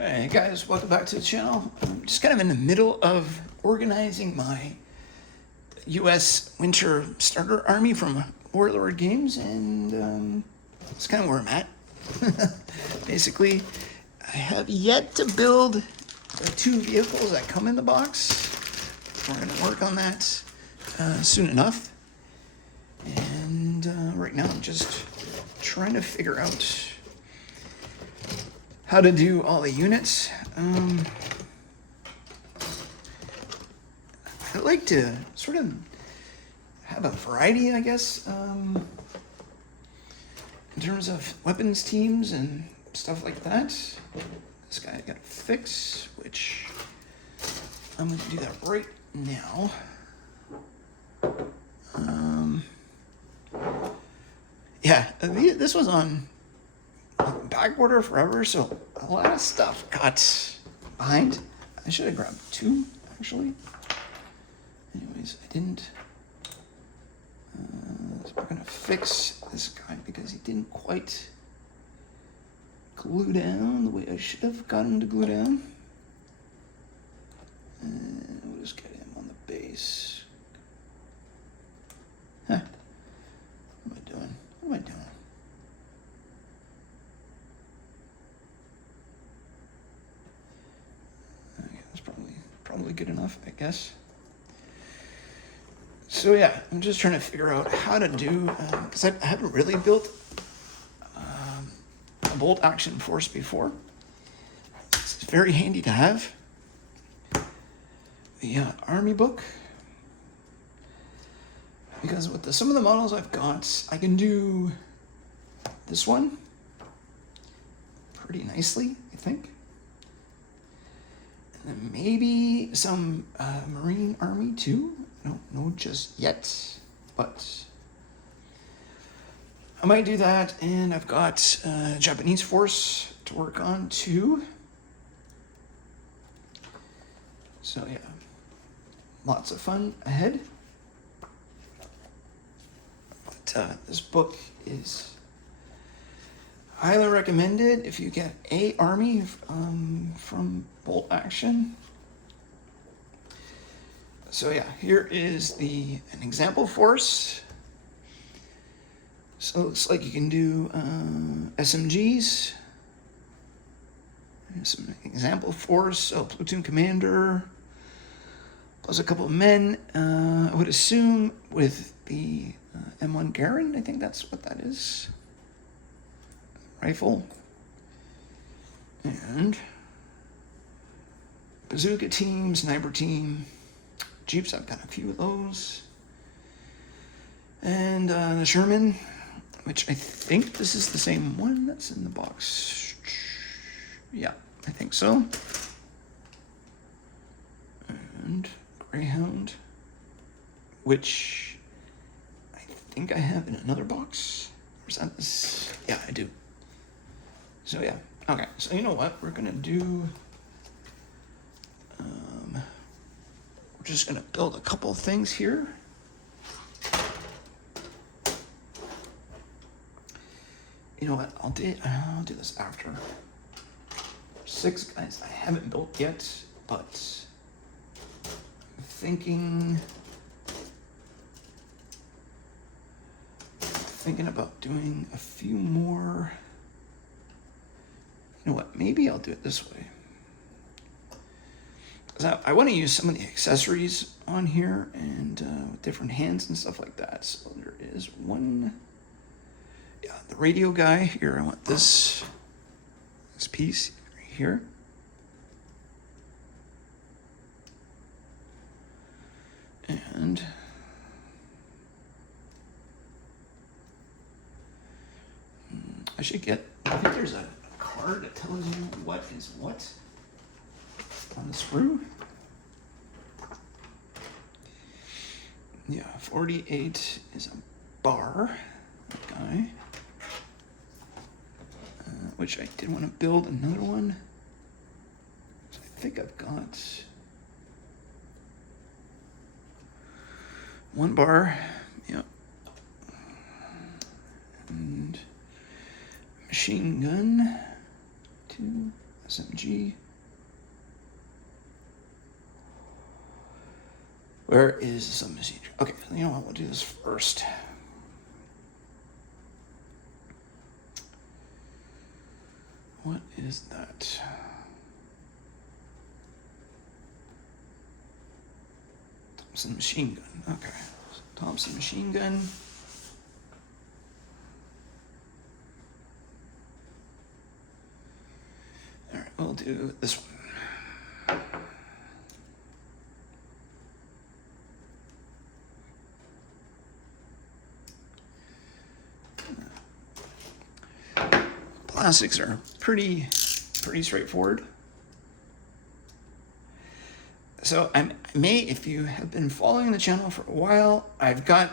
Hey guys, welcome back to the channel. I'm just kind of in the middle of organizing my US Winter Starter Army from Warlord Games, and that's kind of where I'm at. Basically, I have yet to build the 2 vehicles that come in the box. We're going to work on that soon enough. And right now I'm just trying to figure out how to do all the units. I like to sort of have a variety, I guess, in terms of weapons teams and stuff like that. This guy I gotta fix, which I'm gonna do that right now. Yeah, this was on back order forever, so a lot of stuff got behind. I should have grabbed 2, actually. Anyways, I didn't. So we're gonna fix this guy because he didn't quite glue down the way I should have got him to glue down. And we'll just get him on the base. Huh. What am I doing? What am I doing? Probably good enough, I guess. So yeah, I'm just trying to figure out how to do, because I haven't really built a bolt action force before. It's very handy to have. The army book, because with some of the models I've got, I can do this one pretty nicely, I think. And then maybe some Marine Army too. I don't know just yet, but I might do that. And I've got Japanese force to work on too. So yeah, lots of fun ahead. But this book is highly recommended if you get a army from Bolt Action. So yeah, here is an example force. So it looks like you can do SMGs. Here's some example force, so platoon commander, plus a couple of men. I would assume with the M1 Garand, I think that's what that is. Rifle. And bazooka team, sniper team. Jeeps, I've got a few of those. And the Sherman, which I think this is the same one that's in the box. Yeah, I think so. And Greyhound, which I think I have in another box. Or is that this? Yeah, I do. So yeah, okay, so you know what, we're gonna do, we're just gonna build a couple things here. You know what, I'll do this after. 6 guys I haven't built yet, but I'm thinking about doing a few more. You know what, maybe I'll do it this way. Because I want to use some of the accessories on here and with different hands and stuff like that. So there is one, yeah, the radio guy here. I want this piece right here. And I should get, I think there's a card that tells you what is what on the sprue. Yeah, 48 is a bar, that guy. Which I did want to build another one. So I think I've got 1 bar, yep. And machine gun, 2, SMG. Where is the submachine? Okay, you know what? We'll do this first. What is that? Thompson machine gun. Okay. Thompson machine gun. All right, we'll do this one. Plastics are pretty straightforward. So I may, if you have been following the channel for a while, I've got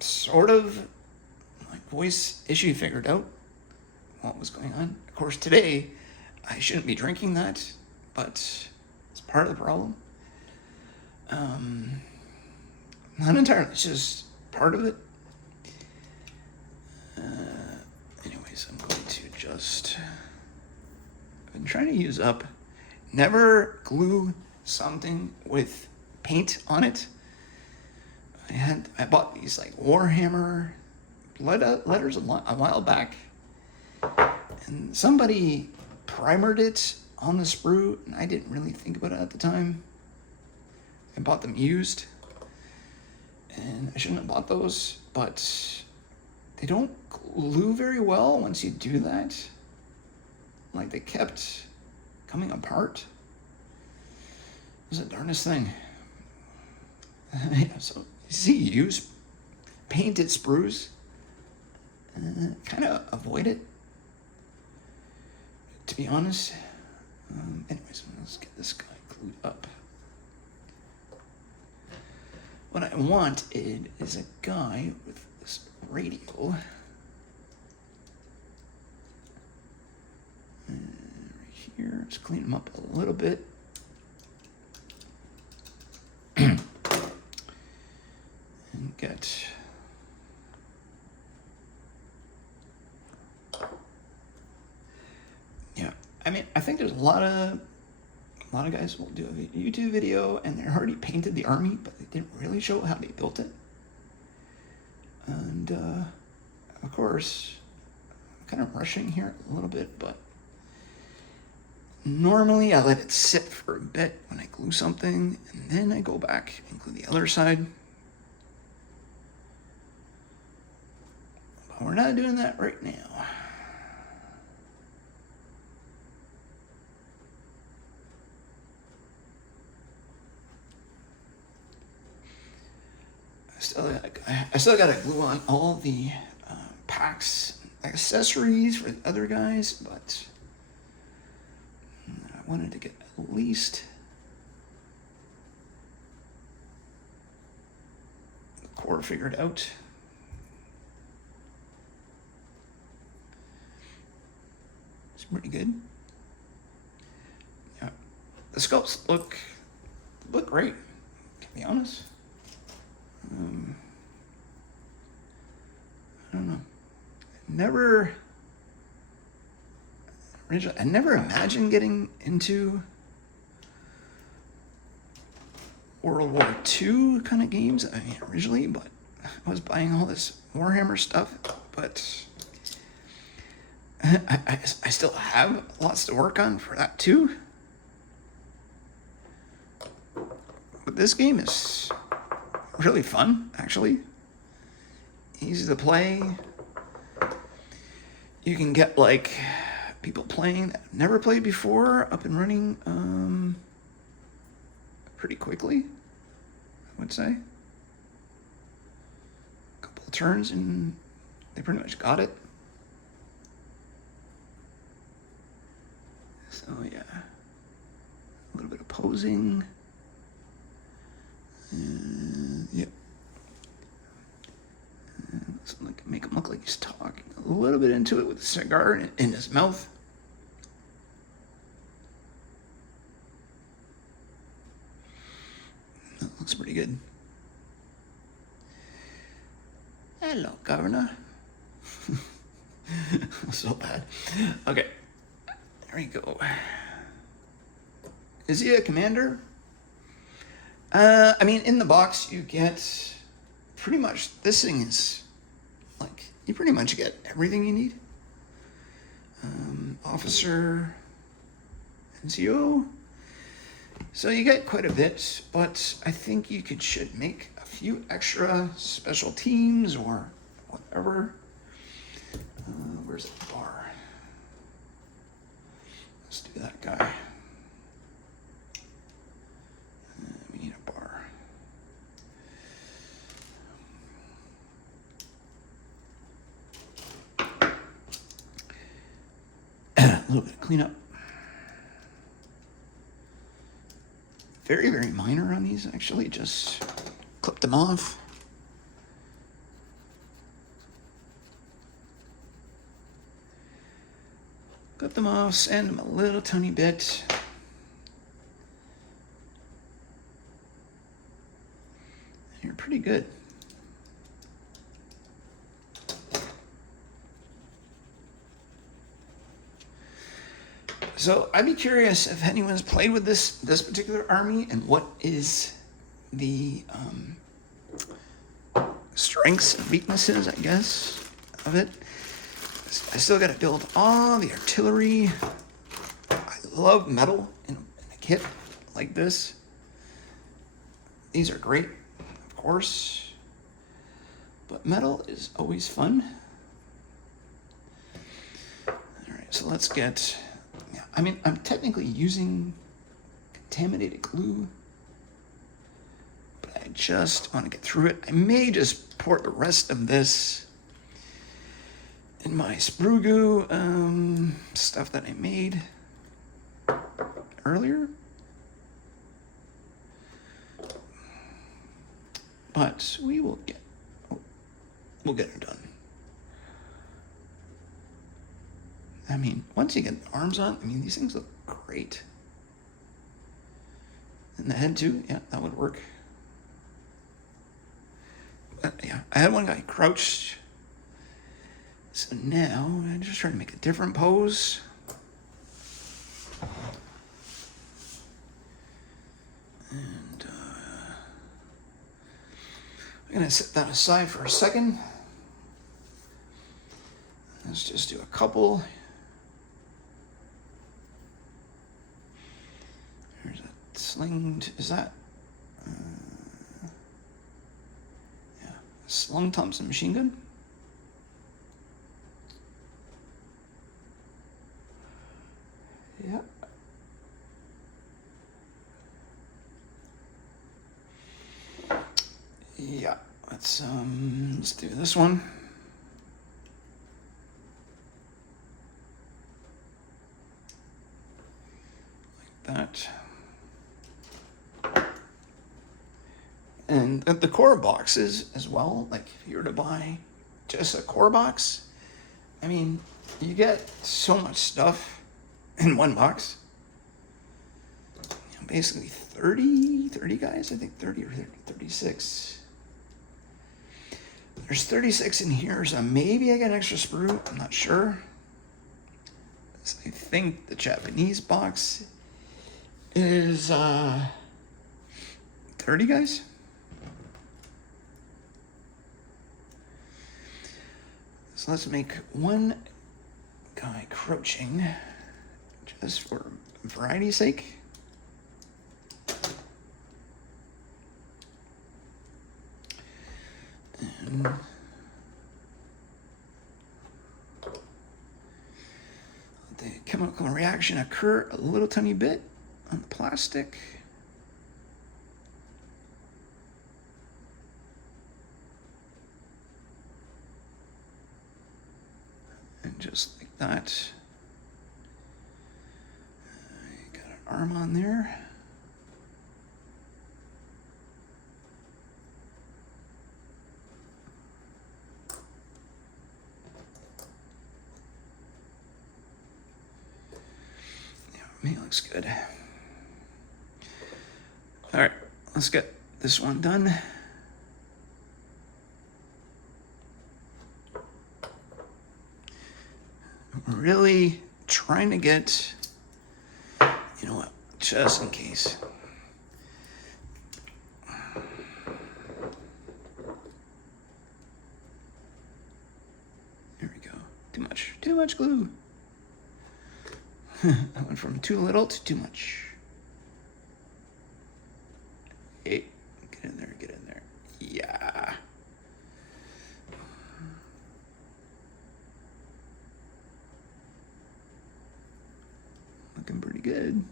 sort of my voice issue figured out. What was going on? Of course, today I shouldn't be drinking that, but it's part of the problem. Not entirely. It's just part of it. Anyways, I'm going to just. I've been trying to use up. Never glue something with paint on it. I bought these like Warhammer letters a while back, and somebody primered it on the sprue, and I didn't really think about it at the time. I bought them used, and I shouldn't have bought those, but they don't glue very well once you do that. Like, they kept coming apart. It was the darndest thing. Yeah, so you see, use painted sprues. Kind of avoid it, to be honest. Anyways, let's get this guy glued up. What I wanted is a guy with this radio. Right here, just clean him up a little bit. And get I mean, I think there's a lot of guys will do a YouTube video and they're already painted the army, but they didn't really show how they built it. And of course, I'm kind of rushing here a little bit, but normally I let it sit for a bit when I glue something, and then I go back and glue the other side. But we're not doing that right now. I still got to glue on all the packs, accessories for the other guys, but I wanted to get at least the core figured out. It's pretty good. Yeah, the sculpts look great, to be honest. I don't know. I never imagined getting into World War II kind of games. I mean, originally, but I was buying all this Warhammer stuff, but I still have lots to work on for that too. But this game is really fun, actually. Easy to play. You can get like people playing that have never played before up and running pretty quickly, I would say. A couple of turns and they pretty much got it. So yeah, a little bit of posing. Yep. Let's make him look like he's talking a little bit into it with a cigar in his mouth. That looks pretty good. Hello, Governor. So bad. Okay, there we go. Is he a commander? I mean, in the box you get pretty much, this thing is like, you pretty much get everything you need. Officer, NCO. So you get quite a bit, but I think you should make a few extra special teams or whatever. Where's the bar? Let's do that guy. We need a bar. A little bit of cleanup. Very, very minor on these, actually. Just clip them off. Clip them off, sand them a little tiny bit. You're pretty good. So I'd be curious if anyone's played with this particular army and what is the strengths and weaknesses, I guess, of it. I still got to build all the artillery. I love metal in a kit like this. These are great, of course, but metal is always fun. All right, so let's get, I mean, I'm technically using contaminated glue, but I just want to get through it. I may just pour the rest of this in my sprue goo stuff that I made earlier. But we will we'll get it done. I mean, once you get the arms on, I mean, these things look great. And the head too, yeah, that would work. But yeah, I had one guy crouched. So now I'm just trying to make a different pose. And I'm gonna set that aside for a second. Let's just do a couple. There's a sling, is that? Yeah, a slung Thompson machine gun. Yeah. Yeah, let's do this one. Like that. And the core boxes as well, like if you were to buy just a core box, I mean, you get so much stuff in one box. You know, basically 30 guys, I think 30 or 36. There's 36 in here, so maybe I got an extra sprue, I'm not sure. So I think the Japanese box is 30 guys. So let's make one guy crouching, just for variety's sake. And the chemical reaction occur a little tiny bit on the plastic. And just like that. Got an arm on there. It looks good. All right, let's get this one done. I'm really trying to get, you know what, just in case. There we go. Too much glue. I went from too little to too much. Hey, get in there, Yeah. Looking pretty good.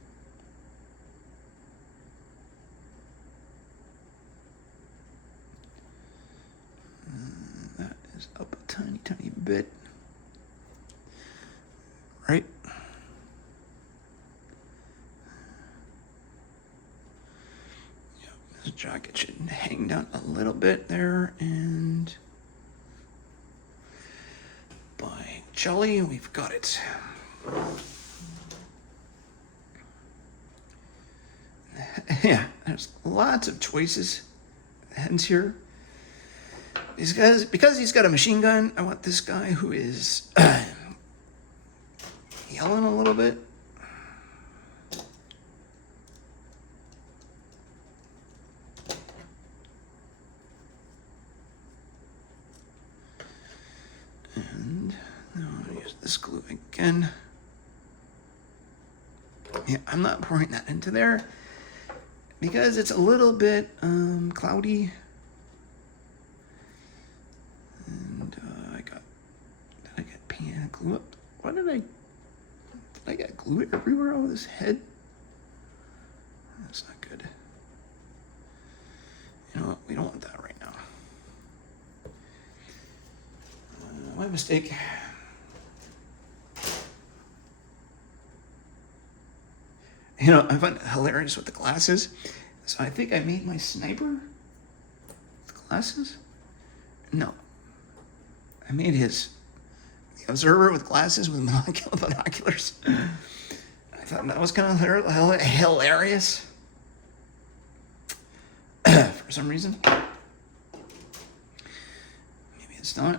That is up a tiny bit. Right? Yeah, this jacket should hang down a little bit there, and by jolly, we've got it. Yeah, there's lots of choices. Hence here. Because he's got a machine gun, I want this guy who is yelling a little bit. And now I'll use this glue again. Yeah, I'm not pouring that into there because it's a little bit cloudy. And did I get paint glue up? What did I get glue everywhere over this head? That's not good. You know what? We don't want that right now. My mistake. You know, I find it hilarious with the glasses. So I think I made my sniper with glasses. No. I made the observer with glasses with binoculars. I thought that was kind of hilarious. For some reason. Maybe it's not.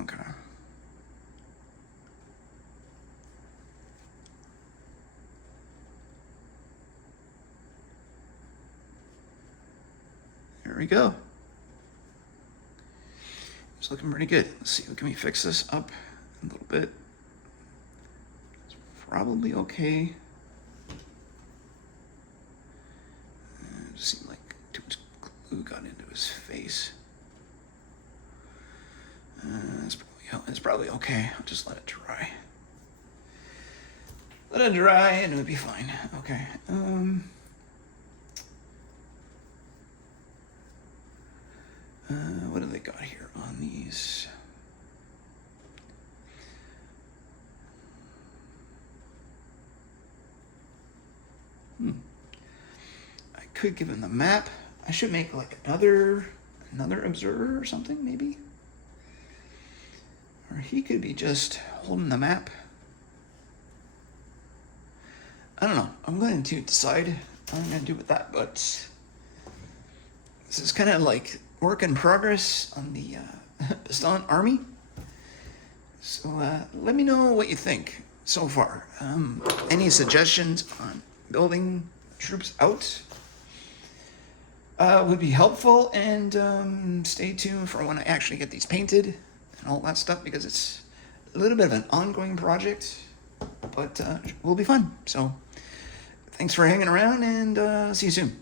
Okay. There we go. It's looking pretty good. Let's see, can we fix this up a little bit? It's probably okay. It just seemed like too much glue got into his face. It's probably okay. I'll just let it dry. Let it dry and it'll be fine. Okay. What do they got here on these? I could give him the map. I should make like another observer or something, maybe. Or he could be just holding the map. I don't know. I'm going to decide what I'm going to do with that, but this is kind of like work in progress on the Bastogne army. So let me know what you think so far. Any suggestions on building troops out would be helpful, and stay tuned for when I actually get these painted and all that stuff, because it's a little bit of an ongoing project, but will be fun. So thanks for hanging around, and see you soon.